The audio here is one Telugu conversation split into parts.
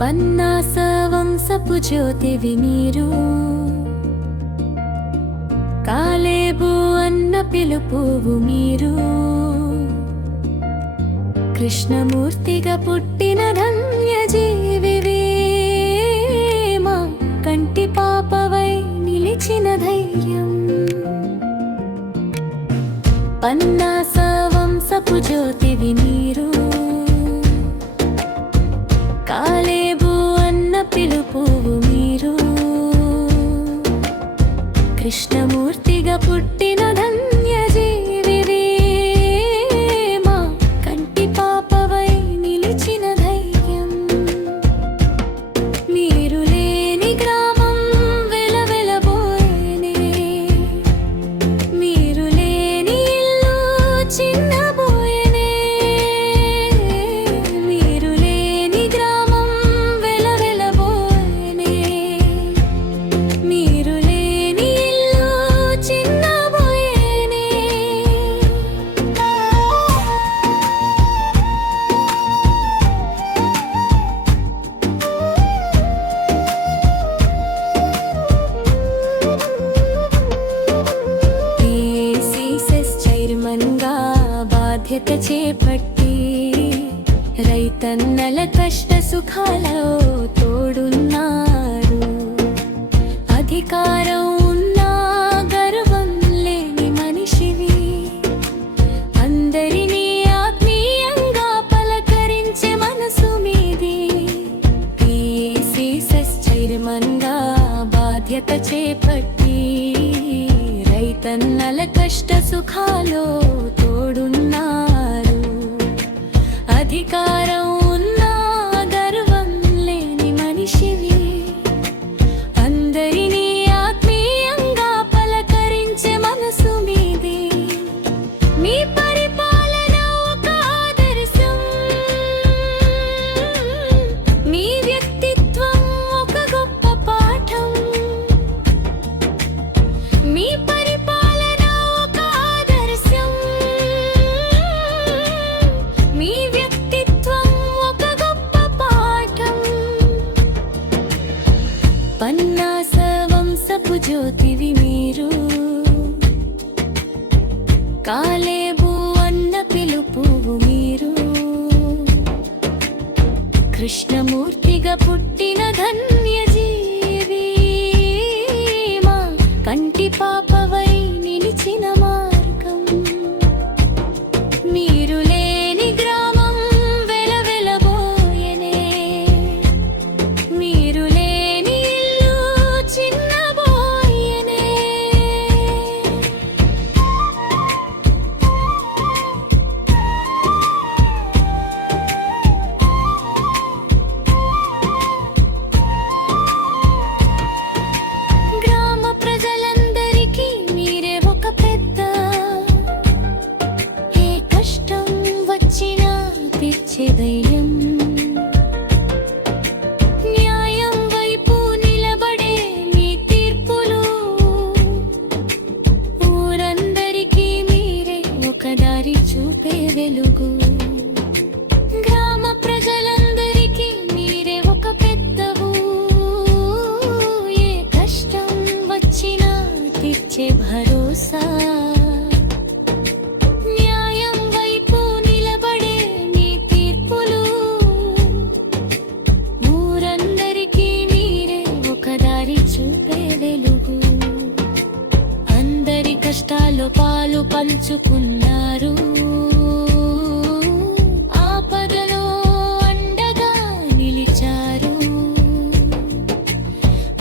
పన్నాస వంశపు జ్యోతివి మీరు, కాలేబు అన్న పిలుపువు మీరు. కృష్ణమూర్తిగా పుట్టిన ధన్యజీవివి, మా కంటి పాపవై నిలిచిన ధైర్యం. పన్నాస వంశపు జ్యోతివి మీరు, కాలేబు అన్న పిలుపువు మీరు. కృష్ణమూర్తిగా పుట్టిన ధన్యజీవివి, మా కంటి పాపవై నిలిచిన ధైర్యం. మీరు లేని గ్రామం వెలవెలబోయేనే, మీరు లేని ఇల్లు చిన్నబోయేనే. మీరు లేని గ్రామం వెలవెలబోయేనే, మీరు లేని ఇల్లు చిన్నబోయేనే. PCSS చైర్మన్గా బాధ్యత చేపట్టి, రైతన్నల కష్ట సుఖాలలో తోడున్నారు. అధికారం ఉన్నా గర్వం లేని మనిషివి, అందరినీ ఆత్మీయంగా పలకరించే మనసు మీది. PCSS చైర్మన్గా బాధ్యత చేపట్టి, రైతన్నల కష్ట సుఖాలో తోడున్నారు. అధికారం ఉన్నా గర్వం లేని మనిషివి, అందరినీ ఆత్మీయంగా పలకరించే మనసు మీది. మీ పరిపాలన ఒక ఆదర్శం, మీ వ్యక్తిత్వం ఒక గొప్ప పాఠం. మీ పరిపాలన ఒక ఆదర్శం, మీ వ్యక్తిత్వం ఒక గొప్ప పాఠం. పన్నాస వంశపు జ్యోతివి మీరు, కాలేబు అన్న పిలుపువు మీరు. కృష్ణమూర్తిగా పుట్టిన ధన్యజీవి, మా కంటి పాపవై నిలిచిన మార్గం. మీరు లేని గ్రామం వెలవెలబోయేనే, మీరు లేని ఇల్లు చిన్నబోయేనే. గ్రామ ప్రజలందరికీ మీరే ఒక పెద్ద, ఏ కష్టం వచ్చినా తీర్చే ధైర్యం. న్యాయం వైపు నిలబడే మీ తీర్పులు, ఊరందరికీ మీరే ఒక దారి చూపే వెలుగు. గ్రామ ప్రజలందరికీ మీరే ఒక పెద్దవు, ఏ కష్టం వచ్చినా తీర్చే భరోసా. న్యాయం వైపు నిలబడే మీ తీర్పులు, ఊరందరికీ మీరే ఒక దారి చూపే వెలుగు. అందరి కష్టాల్లో పాలు పంచుకున్నారు, ఆపదలో అండగా నిలిచారు.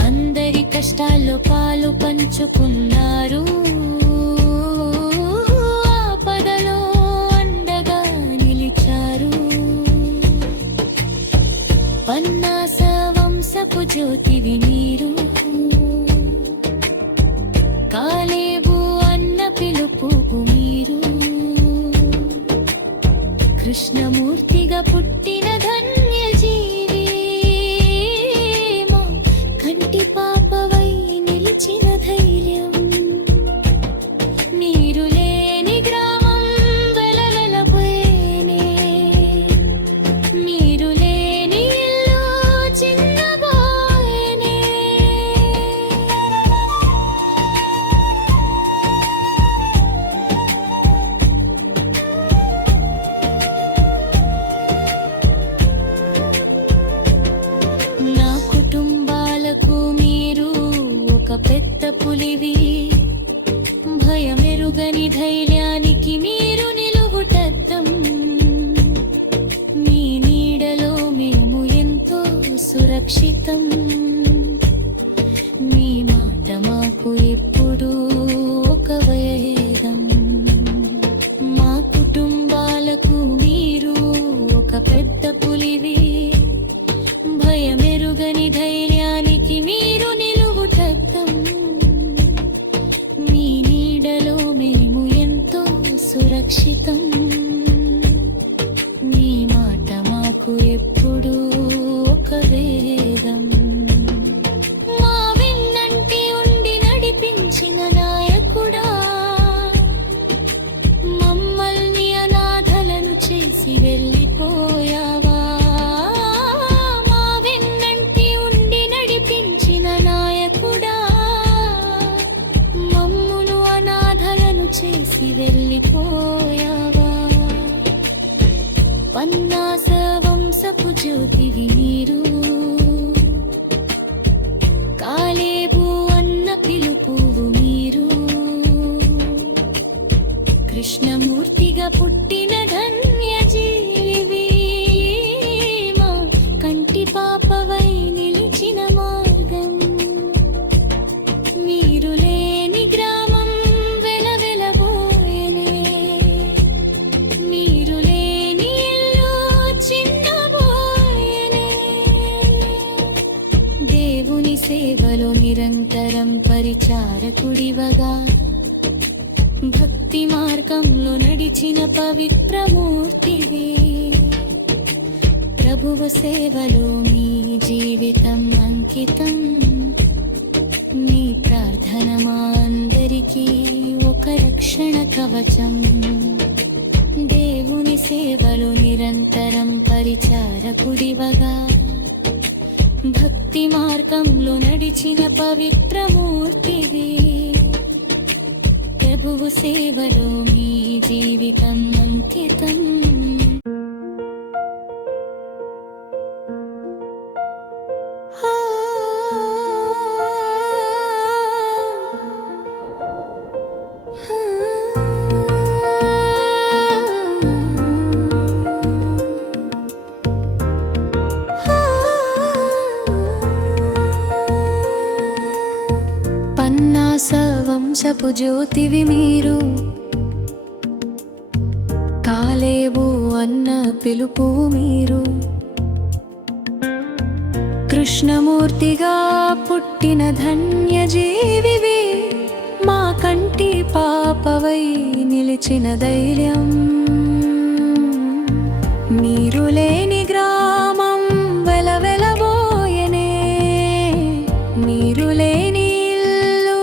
అందరి కష్టాల్లో పాలు పంచుకున్నారు, ఆపదలో అండగా నిలిచారు. పన్నాస వంశపు జ్యోతివి మీరు, కాలేబు అన్న పిలుపువు మీరు. కృష్ణమూర్తిగా పుట్టిన ధన్యజీవి, మా కంటి పాపవై నిలిచిన ధైర్యం. మీరు లేని గ్రామం వెలవెలబోయేనే, మీరు లేని ఇల్లు సురక్షితం. మీ మాట మాకు ఎప్పుడూ ఒక వేదం. మా కుటుంబాలకు మీరు ఒక పెద్ద పులివి. భయమెరుగని ధైర్యానికి మీరు నిలువు చట్టం. మీ నీడలో మేము ఎంతో సురక్షితం. మీ మాట మాకు ఎప్పుడూ ఒక వేదం. మా వెన్నంటి ఉండి నడిపించిన నాయకుడా, మమ్మల్ని అనాథలను చేసి వెళ్ళిపోయావా. మా వెన్నంటి ఉండి నడిపించిన నాయకుడా, మమ్మును అనాథలను చేసి వెళ్ళిపోయావా. పన్నాస వంశపు జ్యోతివి మీరు. కాలేబు అన్న పిలుపువు మీరు. కృష్ణమూర్తిగా పుట్టిన ధన్యజీవి. మా కంటి పాపవై నిలిచిన మార్గం. మీరు లేని గ్రామం వెలవెలబోయెనే. మీరు లేని ఇల్లు చిన్నబోయెనే. దేవుని సేవలో నిరంతరం పరిచారకుడివగా, భక్తి మార్గంలో నడిచిన పవిత్రమూర్తివి. ప్రభువు సేవలో మీ జీవితం అంకితం. మీ ప్రార్థన మా అందరికీ ఒక రక్షణ కవచం. దేవుని సేవలో నిరంతరం పరిచారకుడివగా, భక్తి మార్గంలో నడిచిన పవిత్రమూర్తివి. ప్రభువు సేవలో మీ జీవితం అంకితం. పన్నాస వంశపు జ్యోతివి మీరు. కాలేబు అన్న పిలుపు మీరు. కృష్ణమూర్తిగా పుట్టిన ధన్యజీవివి. మా కంటి పాపవై నిలిచిన ధైర్యం. మీరు లేని గ్రామం వెలవెలబోయెనే. మీరు లేని ఇల్లు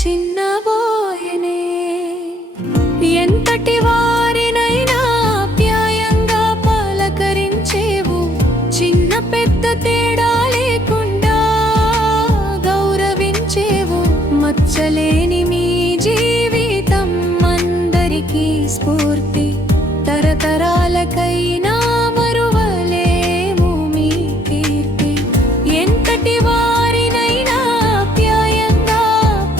చిన్నబోయెనే. ఎంతటి వారినైనా ఆప్యాయంగా పలకరించేవు. చిన్న పెద్ద తేడా లేకుండా గౌరవించేవు. మచ్చలేని మీ జీవితం అందరికీ స్ఫూర్తి. తరతరాలకైనా మరువలేము మీ కీర్తి. ఎంతటి వారినైనా ఆప్యాయంగా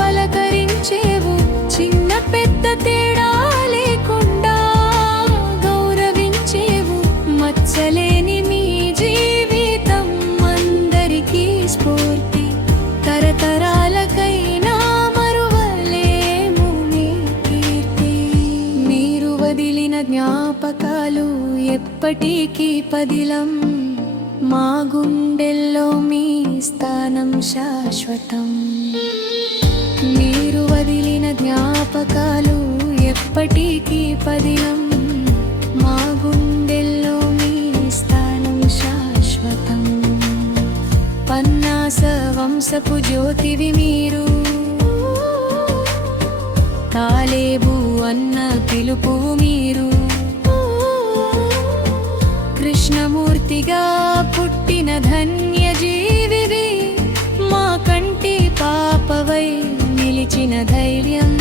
పలకరించేవు. చిన్న పెద్ద తేడా లేకుండా గౌరవించేవు. మచ్చలేని మీ జీవితం అందరికీ స్ఫూర్తి. తరతరాలకైనా మరువలేము మీ కీర్తి. మీరు వదిలిన జ్ఞాపకాలు ఎప్పటికీ పదిలం. మా గుండెల్లో మీ స్థానం శాశ్వతం. మీరు వదిలిన జ్ఞాపకాలు ఎప్పటికీ పదిలం. మా గుండెల్లో మీ స్థానం శాశ్వతం. పన్నాస వంశపు జ్యోతివి మీరు. కాలేబు అన్న పిలుపు మీరు. కృష్ణమూర్తిగా పుట్టిన ధన్యజీవివి. మా కంటి పాపవై నిలిచిన ధైర్యం.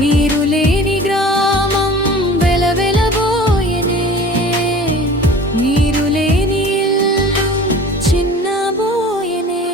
మీరు లేని గ్రామం వెలవెలబోయెనే. మీరు లేని ఇల్లు చిన్నబోయెనే.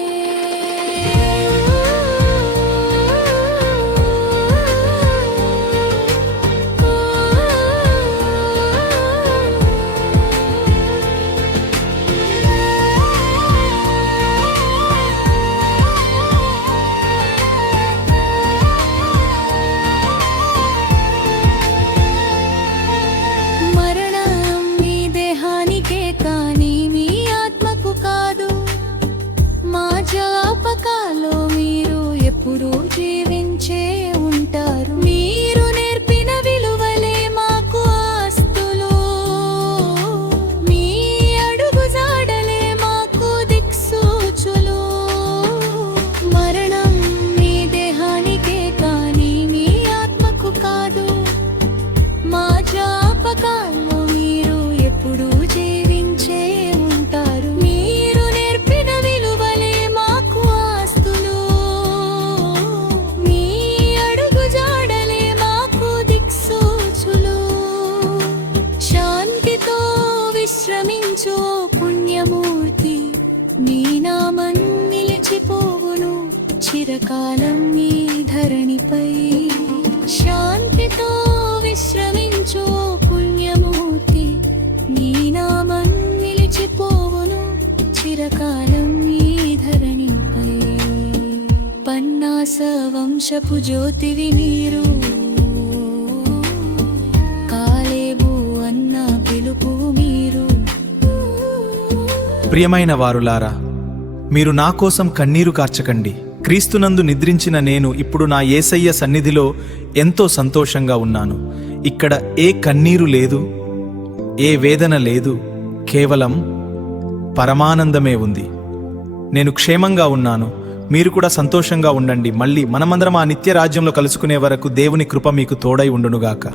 జ్ఞాపకాల్లో మీరు ఎప్పుడూ జీవించే ఉంటారు. మీరు నేర్పిన విలువలే మాకు ఆస్తులు, మీ అడుగు జాడలే మాకు దిక్సూచులు. శాంతితో విశ్రమించు పుణ్యమూర్తి, మీ నామం నిలిచిపోవును చిరకాలం ఈ ధరణిపై. శాంతితో విశ్రమించు పుణ్యమూర్తి, నీ నామం నిలిచిపోవును చిరకాలం ఈ ధరణిపై. పన్నాస వంశపు జ్యోతివి మీరు, కాలేబు అన్న పిలుపు మీరు. ప్రియమైన వారులారా, మీరు నా కోసం కన్నీరు కార్చకండి. క్రీస్తునందు నిద్రించిన నేను ఇప్పుడు నా యేసయ్య సన్నిధిలో ఎంతో సంతోషంగా ఉన్నాను. ఇక్కడ ఏ కన్నీరు లేదు, ఏ వేదన లేదు, కేవలం పరమానందమే ఉంది. నేను క్షేమంగా ఉన్నాను, మీరు కూడా సంతోషంగా ఉండండి. మళ్ళీ మనమందరం ఆ నిత్య రాజ్యంలో కలుసుకునే వరకు దేవుని కృప మీకు తోడై ఉండునుగాక.